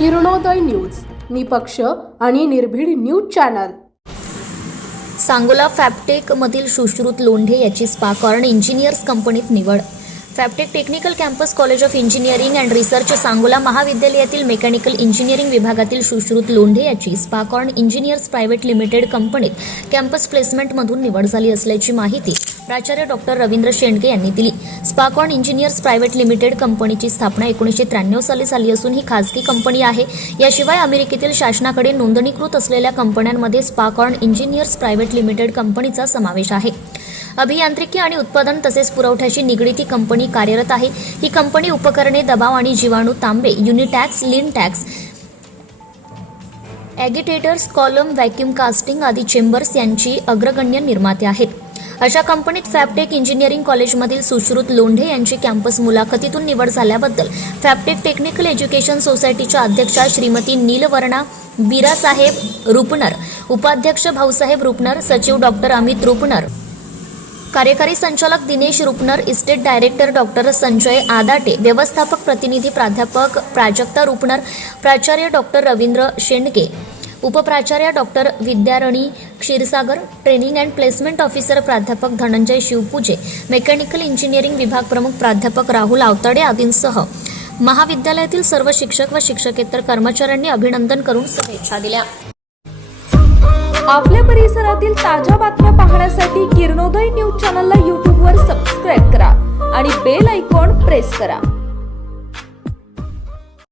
Kiranoday news निपक्ष आणि निर्भीड न्यूज चॅनल। सांगोला फॅबटेक मधील सुश्रुत लोंढे याची स्पाकॉर्न इंजिनियर्स कंपनीत निवड। Fabtech technical campus college of engineering and research Sangola महाविद्यालयातील मेकॅनिकल इंजिनिअरिंग विभागातील सुश्रुत लोंढे याची स्पाकॉर्न इंजिनियर्स प्रायव्हेट लिमिटेड कंपनीत कॅम्पस प्लेसमेंटमधून निवड झाली असल्याची माहिती प्राचार्य डॉक्टर रवींद्र शेंडके यांनी दिली। स्पाकॉर्न इंजिनियर्स प्रायव्हेट लिमिटेड कंपनीची स्थापना 1993 साली झाली असून ही खासगी कंपनी आहे। याशिवाय अमेरिकेतील शासनाकडे नोंदणीकृत असलेल्या कंपन्यांमध्ये स्पाकॉर्न इंजिनियर्स प्रायव्हेट लिमिटेड कंपनीचा समावेश आहे। अभियांत्रिकी आणि उत्पादन तसेच पुरवठ्याशी निगडीत ही कंपनी कार्यरत आहे। ही कंपनी उपकरणे, दबाव आणि जीवाणू, तांबे, युनिटॅक्स, लिनटॅक्स, ॲगिटेटर्स, कॉलम, व्हॅक्यूम कास्टिंग आदी चेंबर्स यांची अग्रगण्य निर्माते आहेत। अशा कंपनीत फॅबटेक इंजिनिअरिंग कॉलेजमधील सुश्रुत लोंढे यांची कॅम्पस मुलाखतीतून निवड झाल्याबद्दल फॅबटेक टेक्निकल एज्युकेशन सोसायटीच्या अध्यक्षा श्रीमती नीलवर्णा बीरासाहेब रुपनर, उपाध्यक्ष भाऊसाहेब रुपनर, सचिव डॉक्टर अमित रुपनर, कार्यकारी संचालक Dinesh Rupnar, estate director doctor Sanjay Adate, व्यवस्थापक प्रतिनिधी प्राध्यापक प्राजक्ता रुपनर, प्राचार्य डॉक्टर रवींद्र शेंडके, उपप्राचार्य doctor Vidyarani Kshirsagar, training and placement officer प्राध्यापक धनंजय शिवपूजे, मेकॅनिकल इंजिनिअरिंग विभाग प्रमुख प्राध्यापक राहुल आवताडे आदींसह महाविद्यालयातील सर्व शिक्षक व शिक्षकेतर कर्मचाऱ्यांनी अभिनंदन करून शुभेच्छा दिल्या। आपल्या परिसरातील ताज्या बातम्या पाहण्यासाठी किरणोदय न्यूज चॅनलला YouTube वर सबस्क्राइब करा आणि बेल आयकॉन प्रेस करा।